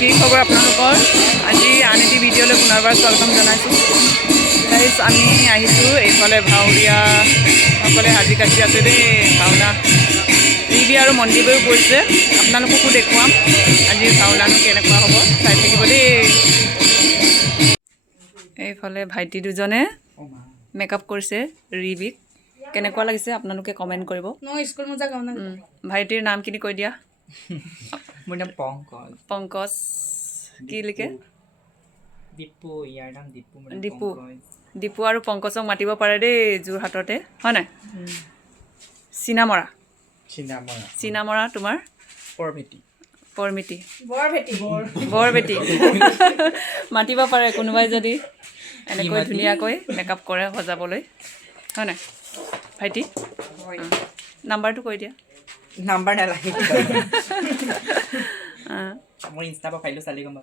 কি খবৰ আপোনালোকৰ? আজি আন এটি ভিডিঅ'লৈ পুনৰবাৰ স্বাগতম জনাইছোঁ। গাইজ আমি আহিছোঁ এইফালে ভাৱৰীয়াসকলে সাজি কাচি আছে দেই ভাওনা। ৰিবি আৰু মন্দিৰবোৰ কৰিছে, আপোনালোককো দেখুৱাম আজিৰ ভাওনানো কেনেকুৱা হ'ব, চাই থাকিব দেই। এইফালে ভাইটি দুজনে মেকআপ কৰিছে ৰিবিক। কেনেকুৱা লাগিছে আপোনালোকে কমেণ্ট কৰিব। ভাইটিৰ নামখিনি কৈ দিয়া। মোৰ নাম পংকজ। পংকজ কি লিখে? দীপু। ইয়াৰ নাম দীপু। দীপু। দীপু আৰু পংকজক মাতিব পাৰে দেই যোৰহাটতে, হয় নাই? চিনামৰা। চিনামৰা তোমাৰ? বৰভেটি মাতিব পাৰে কোনোবাই যদি এনেকৈ ধুনীয়াকৈ মেকআপ কৰে সজাবলৈ, হয় নাই ভাইটি? নাম্বাৰটো কৈ দিয়া। নাম্বাৰ নালাগে, মোৰ ইনষ্টা প্ৰফাইলটো চালি গম পাব।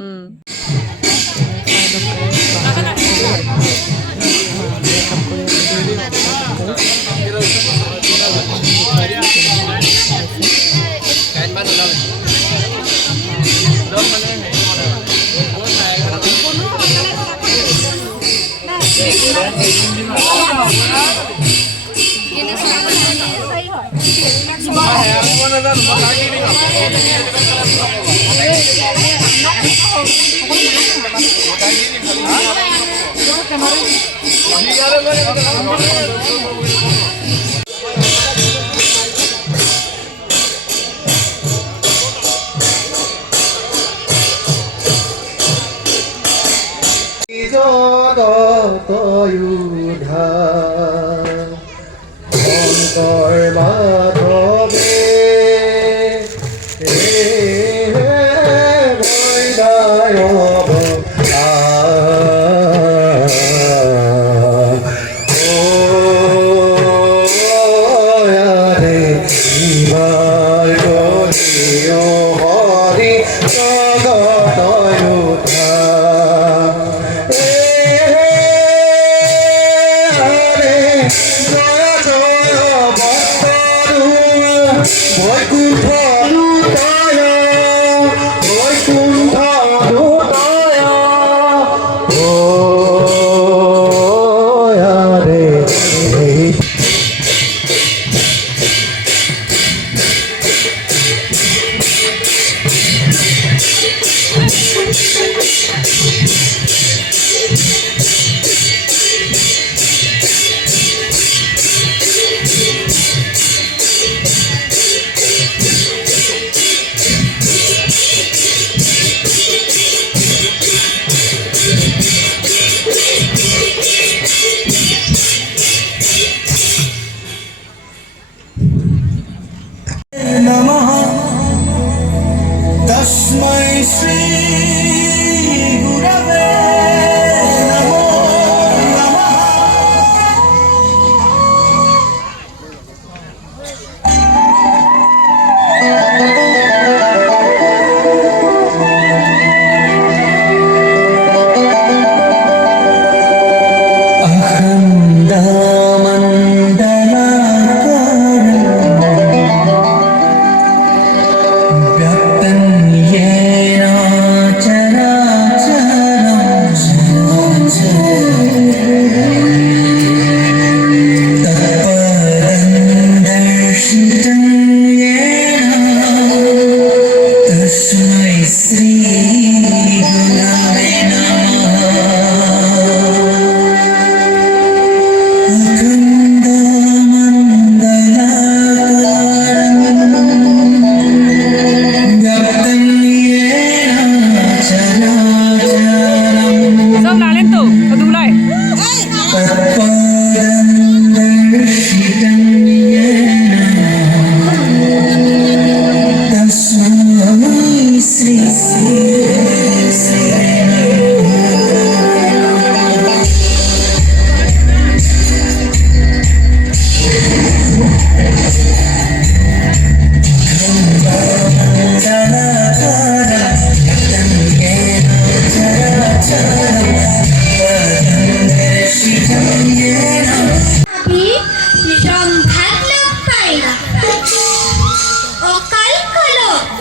অকাল কল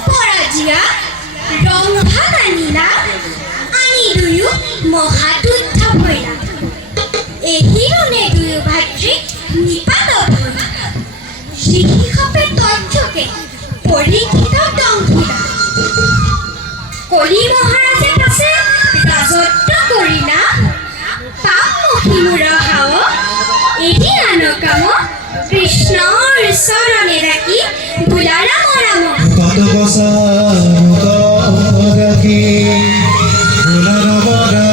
পরাজিয়া রং ভাগানি হিরণে দুই ভাতৃ নিপাত শিক্ষিসপে তথ্যকে পরীক্ষিত দংশিতা কলি মহাৰাজে পাছে ৰাজত্ব কৰিলা পাপ মহিমূৰ হাও এটি আন কাম কৃষ্ণৰ চৰণে ৰাখি ভোলাৰাম ৰাম কত বছর রাখি ভোলার বরা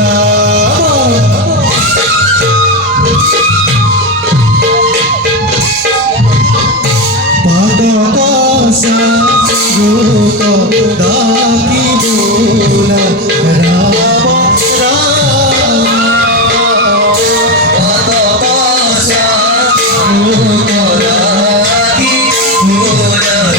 পাদ কসা রূপ দাকি ভোলা রাম রাম পাদ কসা রূপ দাকি ভোলা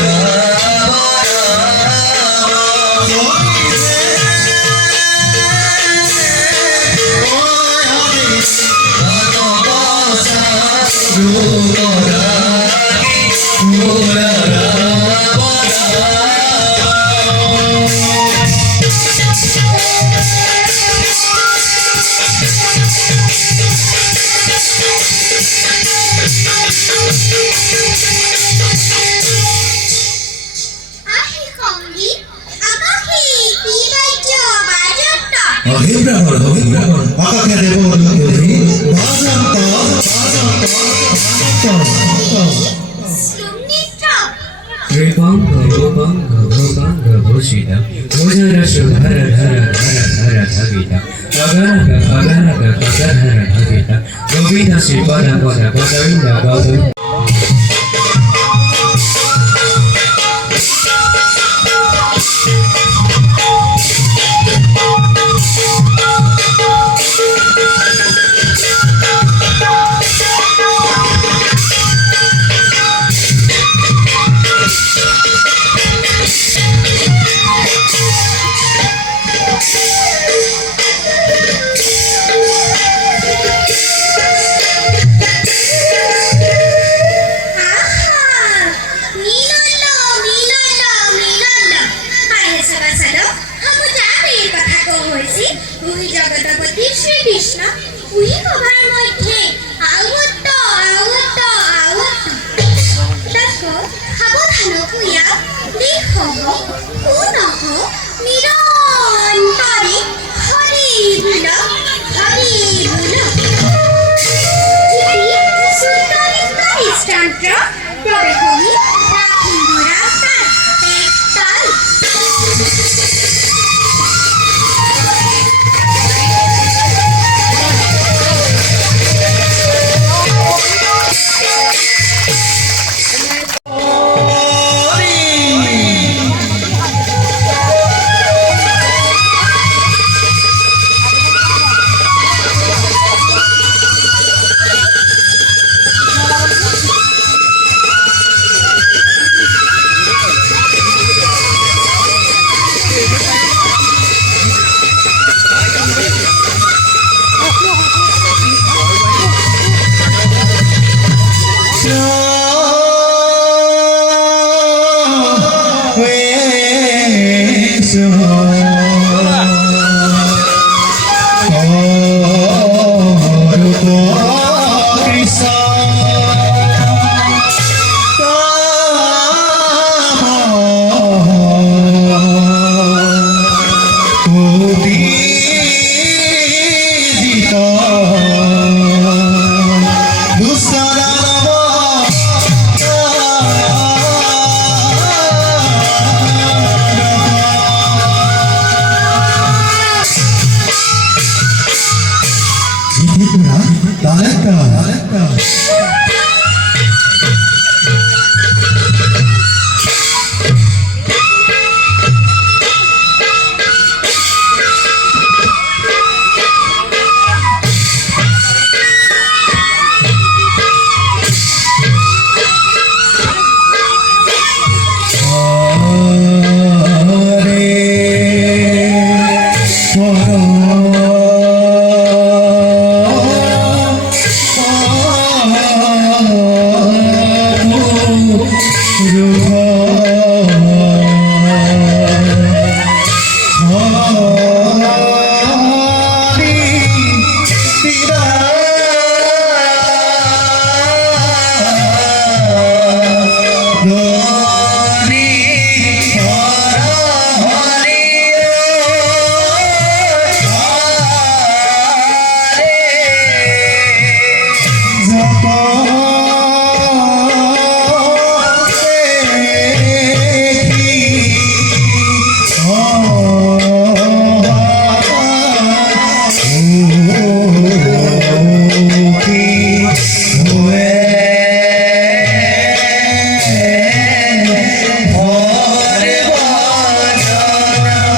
আহি সংগী আমাকে কি বাদ্য বাজন্ত অহিব্রাহ্মণ আকাকে দেব লঙ্ঘরি বাজন্ত বাজন্ত শ্লুম নৃত্য ত্রিভঙ্গ ভঙ্গ ভঙ্গ ভূষিত ভোজর সুধর ধর ধর ধর ধবিত অগণক অগণক পদধর ভবিত গোবিন্দ শ্রী পদ পদ পদবিন্দ গৌতম জগতপতি শ্রীকৃষ্ণ উই সভার মধ্যে আউত আউত আউত দেখো সাবধান কুইয়া দেখ পুনঃ নিরন্তরে হরি বুল দৃষ্টান্ত প্রবেশী রাখিন্দু রাস্তার একতাল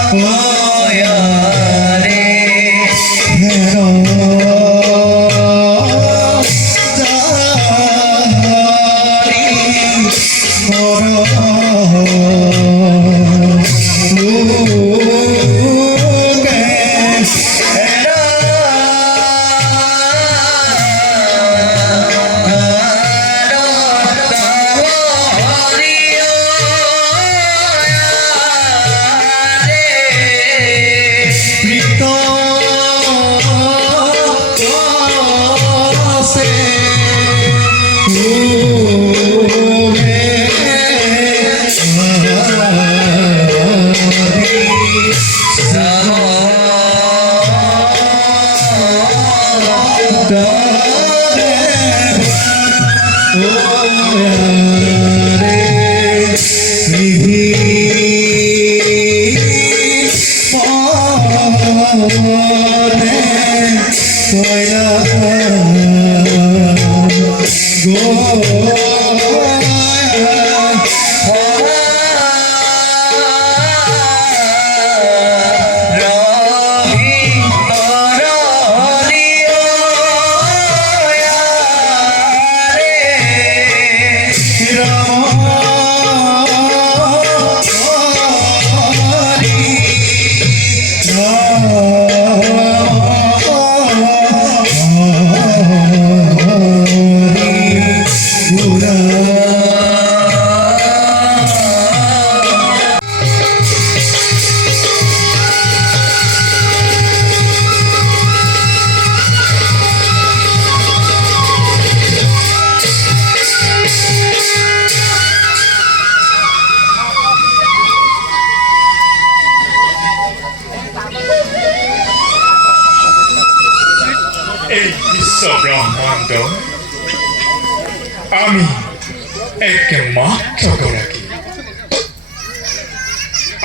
ওয়ারে হেরো জারি মোর বুকে হেরা এই বিশ্ব ব্রহ্মাণ্ড আমি একমাত্র গৰাকী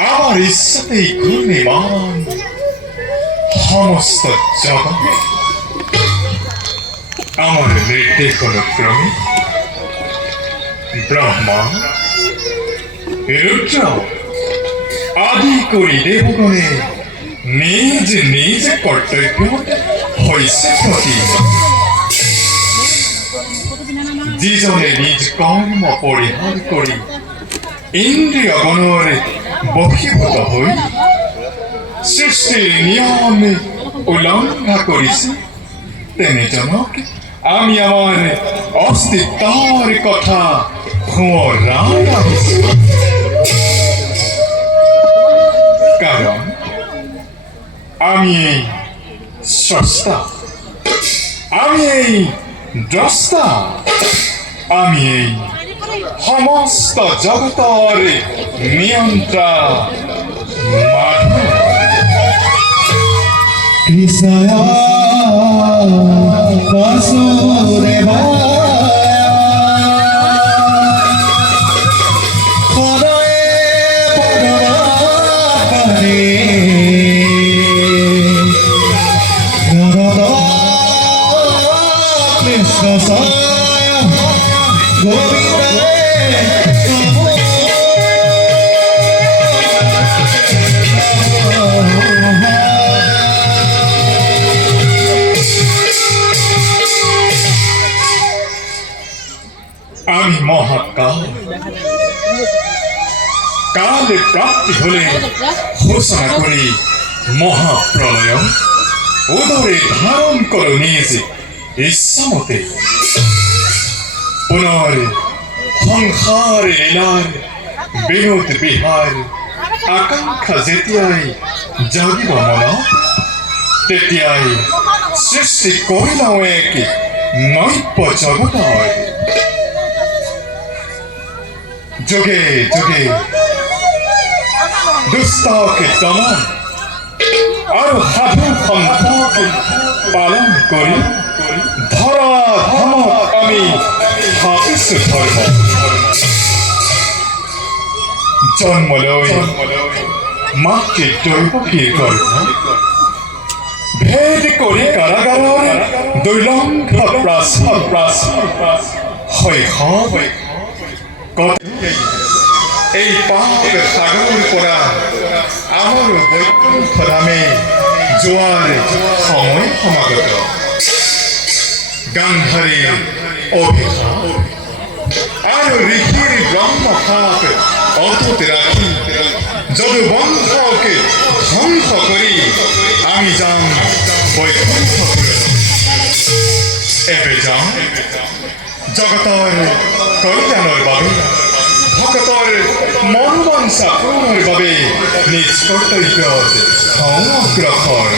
আমার ইচ্ছাতেই ঘূর্ণিমান সমস্ত জগৎ আমার নির্দেশ অনুক্রমে ব্রহ্মা রুদ্র আদি কৰি দেৱগণে নিজ নিজ কৰ্তব্য হৈছে প্ৰতি যিজনে নিজ কৰ্ম পৰিহাৰ কৰি ইন্দ্ৰিয় গণৰে বশীভূত হৈ সৃষ্টিৰ নিয়ম উলংঘা কৰিছে তেনেজনক আমি আমাৰ অস্তিত্বৰ কথা সোঁৱৰাই আহিছোঁ কাৰণ আমি এই স্রষ্টা আমি এই দ্রষ্টা আমি এই সমস্ত জগতৰ নিয়ন্ত্ৰা মানুহ কৃষ্ণয় বাসুদেবায় হরয়ে পরমাত্মনে কৃষ্ণসায় গোবিন্দায় নমো আমি মহাকাল কালে প্রাপ্তি হলে ঘোষণা করি মহাপ্রলয় উদরে ধারণ করো নিজ ইচ্ছামতে পুনর সংসার লীলার বিনোদ বিহার আকাঙ্ক্ষা যেতিয়াই জাগিব মন তেতিয়াই সৃষ্টি কৰিলাও এক নৈব্য জগতৰ যোগে যোগে দুষ্টকে দমন আৰু সাধু সন্তক পালন কৰি ধৰা ধামত আমি ভাবিছো ধৰ্ম জন্ম লৈ মাতৃ দৈৱকীৰ গৰ্ভ ভেদ কৰি কাৰাগাৰৰ দুৰ্লংঘ শৈশৱ এই পাপ সাগৰৰ পৰা আমাৰ বৈকুণ্ঠ ধামে যোৱাৰ সময় সমাগত গান্ধাৰীৰ অভিশাপ আৰু ঋষিৰ ব্ৰহ্মশাপ অটুট ৰাখি যদুবংশকে ধ্বংস কৰি আমি যাম বৈকুণ্ঠপুৰলৈ এবে যাওঁ জগতৰ কল্যাণৰ বাবে ভকতৰ মনোবাঞ্ছা পূৰণৰ বাবে নিজ কৰ্তব্যত অগ্ৰসৰ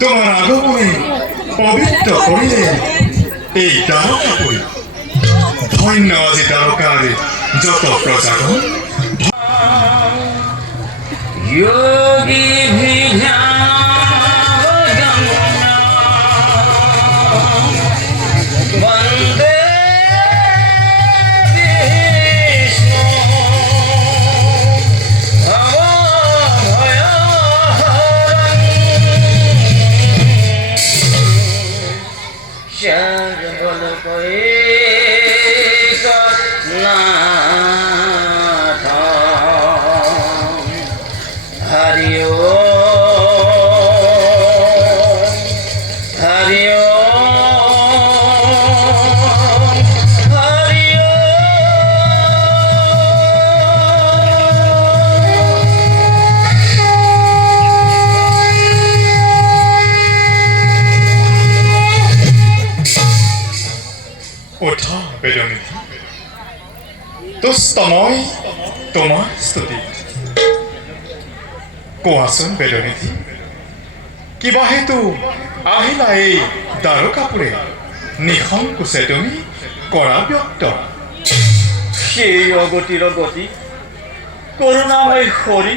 তোমার আগমনে পবিত্র করিলে এই দ্বারকাপুরী ধন্য আজি দ্বারকার যত প্রজাগণ योगी भी वंदे विष्णु शरण कोई हरि ओम সন্তুষ্ট মই তোমাৰ স্তুতিত কোৱাচোন বেদনিধি কিবা হেতু আহিলা এই দ্বাৰকাপুৰে নিসংকোচে তুমি কৰা ব্যক্ত সেই অগতিৰ গতি করুণাময় হরি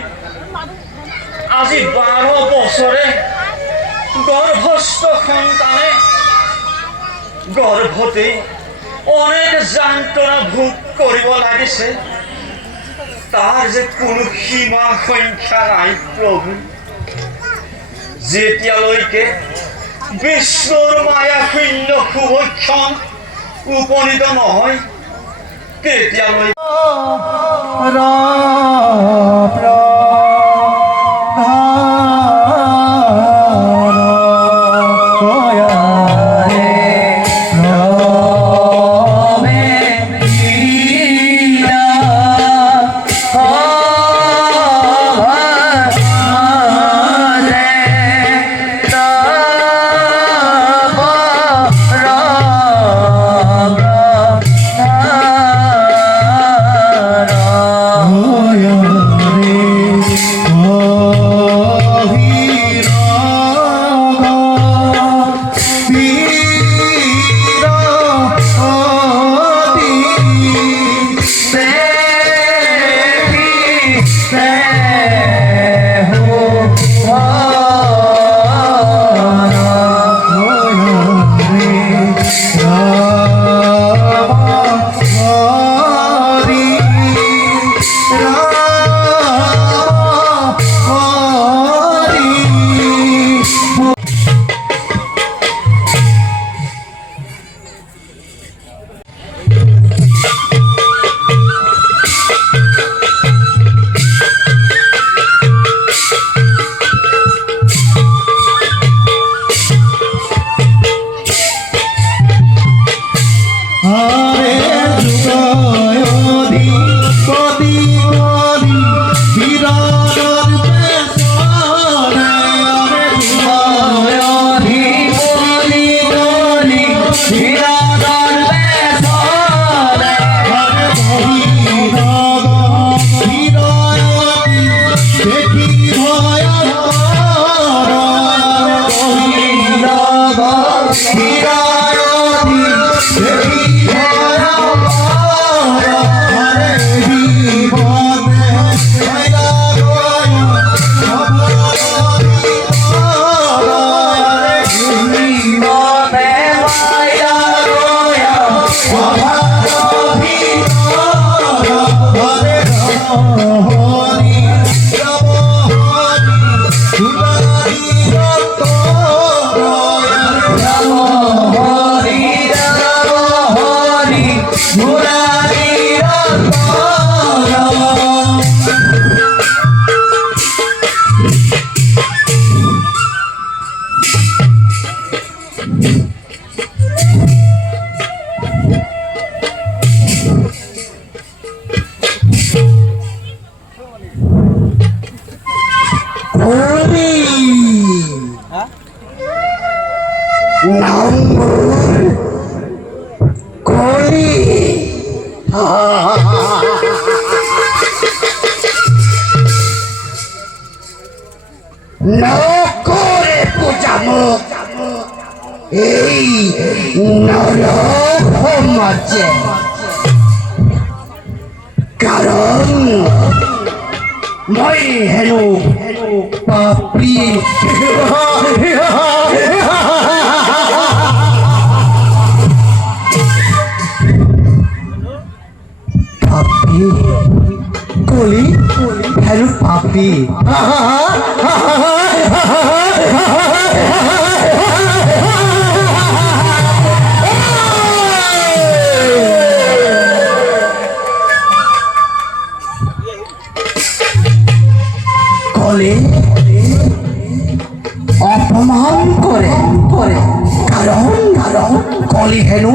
আজি 12 বছৰে গৰ্ভস্থ সন্তানে গৰ্ভতে অনেক যন্ত্ৰণা ভোগ কৰিব লাগিছে তাৰ যে কোনো সীমা সংখ্যা নাই প্ৰভু যেতিয়ালৈকে বিষ্ণুৰ মায়া শূন্য শুভক্ষণ উপনীত নহয় তেতিয়ালৈকে নকরে পূজামো এই নরক সমাজে কারণ মই হেনো পাপি পাপি কলি হেনো পাপি কলে অপমান করে কারণ কলি হেনু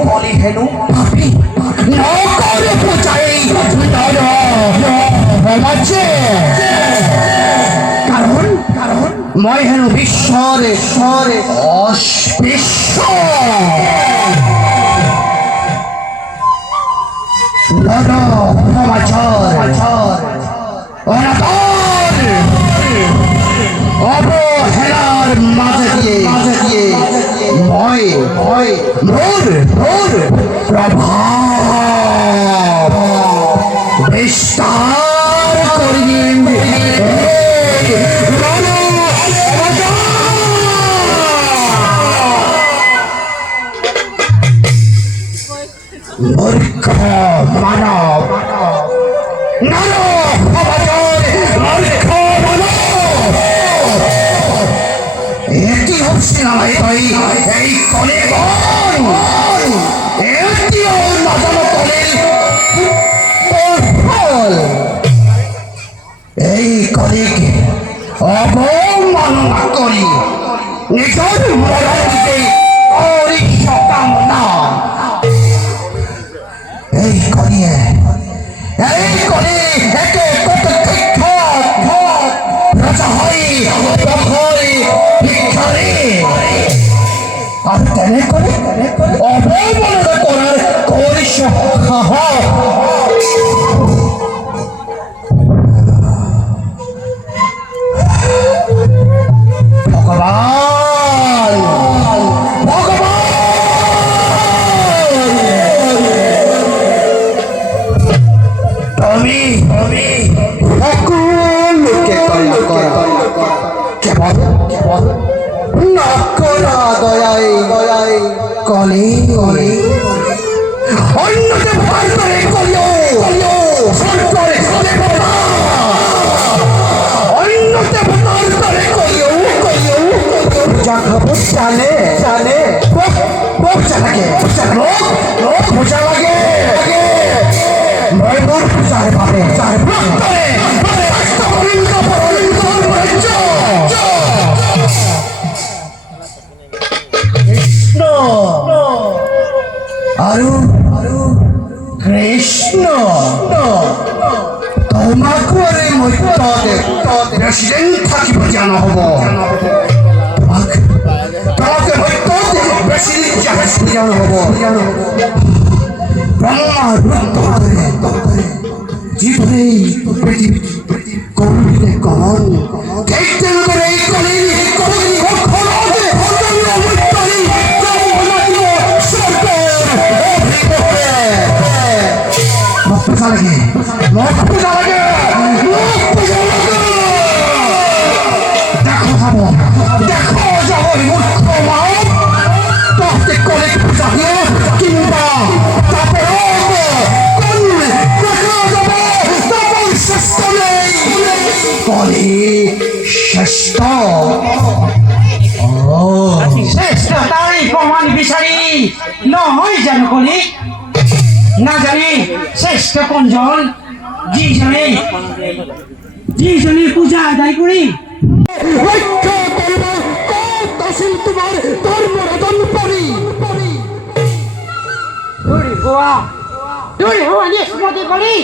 পাপি নকরে পূজাই কারণ মই হেনু বিশ্বরে অস্পৃশ্য নর সমাচার অনাদর অবহেলার মাঝে দিয়ে ভয় মোর প্রভাব বিস্তার করি মূর্খ মানব নর সমাজের মূর্খ মানব এটি হচ্ছে না এই কলিগণ এটিও নজর কলির ফল এই কলিকে অবমাননা করি নিজের মরণ দিতে করি সকামনা এই কলি একে কত রাজা হই প্রখরি ভিক্ষারি আর তেনে করে অবমাননা করার করি সাহস কলি অন্যকে ভয় করে অন্যকে ভয় করে যা খবর জানে পূজা লাগে পূজা লাগে পূজার ভাবে আৰু কৃষ্ণ তোমাকো এই মধ্যতে প্ৰেচিডেণ্ট থাকিব দিয়া নহ'ব তোমাকে মধ্যতে প্ৰেচিডেণ্ট দিয়া নহ'ব ব্ৰহ্মাৰ দৰে যিদৰে পৃথিৱী কৰিলে কমন ঠিক তেনেদৰে এই পূজা লাগে দেখো যাব মূর্খ মাও তহতে কলে পূজা দিয়ে কিংবা তারপরে কলি শ্রেষ্ঠ শ্রেষ্ঠ তাই প্রমাণ বিচারি নহয় জানো কলি না জানি শ্রেষ্ঠ কোনজন যিজনে পূজা আদায় করি রক্ষা করবার কত আছিল তোমার ধর্মরদন পরি দূর হওয়া নিষ্পত্তি করি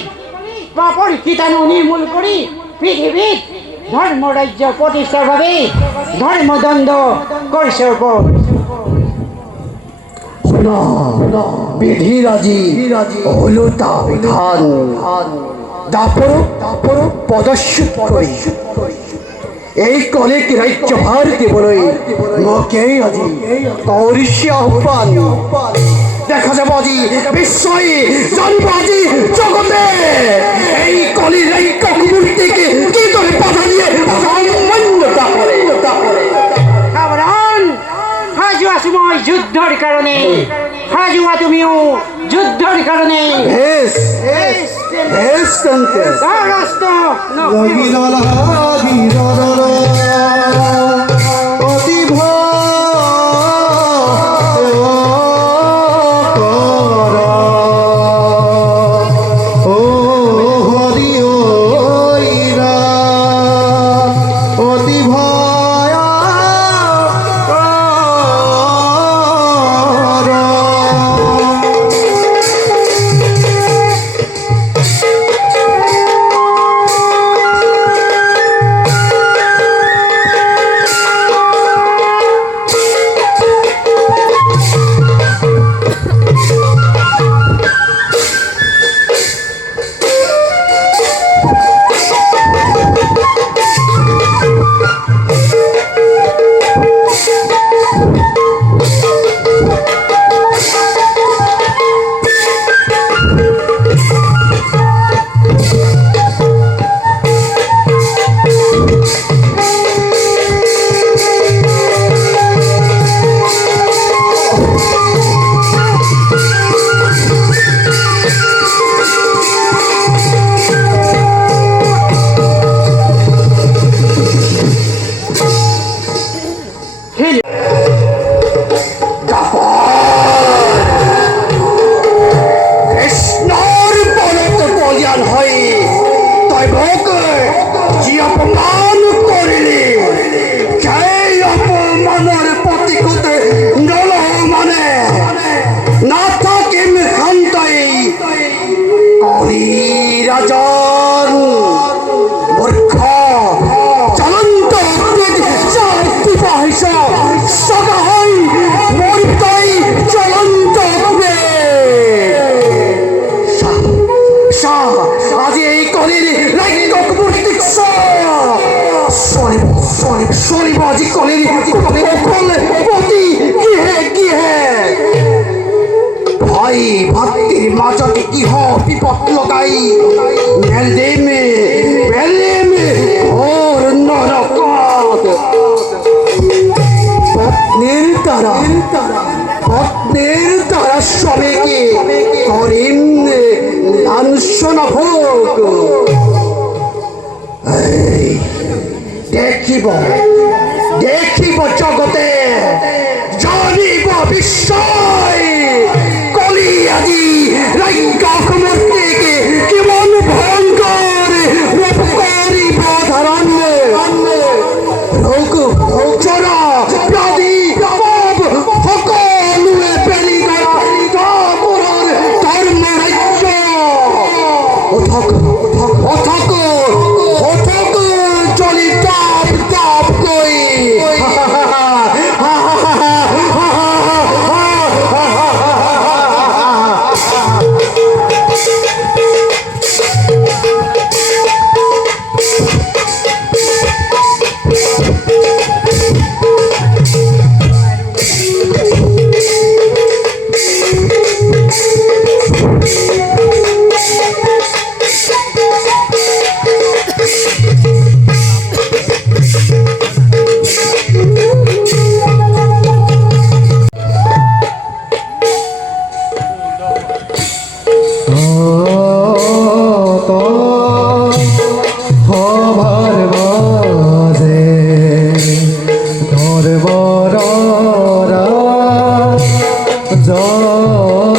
বা পরিচিতানু নির্মূল করি পৃথিবীত ধর্ম রাজ্য প্রতিষ্ঠার ভাবে ধর্মদ্বন্দ্ব করছে উপর বিধিরাজি হলো তা বিধান দাপর পদস্যুত করি এই কলিক রাজ্যভার দিবলৈ মোকেই আজি কৰিছে আহ্বান দেখা যাব আজি বিশ্বই জানিব আজি জগতে এই কলি রাজ্য মূর্তিকে কিদৰে বাধা দিয়ে অমান্যতা কৰে সাবধান সাজু আছো মই যুদ্ধৰ কাৰণে সাজুৱা তুমিও যুদ্ধৰ কাৰণে ৰাষ্ট্ৰ কৃষ্ণর বলত বলিয়ান হয়ে তই মোক যি অপমান কৰিলি সেই অপমানৰ প্ৰতিশোধ নলওঁ মানে নাথাকিম শান্তই কলিৰাজন মূৰ্খ জ্বলন্ত দিবাহিছ সদা হৈ মোৰ তই জ্বলন্ত আজি এই কলিৰ ৰাজ্যক মূৰ্তিক চলিব আজি কলিৰ অকল প্ৰতি কিহে ভাই ভাতৃৰ মাজতে কিহ বিপদ লগাই মেলিম ঘোৰ নৰকত পত্নীৰ দ্বাৰা স্বামীকে কৰিম লাঞ্ছনা ভোগ দেখিব জগতে জানিব বিশ্বই কলি আজি ৰাজ্যক মূৰ্তিকে কিমান ভয়ংকৰ ৰূপ কৰিব ধাৰণ ৰোগ চৰা ব্যাধি পাপ সকলোৱে পেলি কাপুৰৰ ধৰ্ম ৰাজ্য অথক জলি টাপ কৈ ধর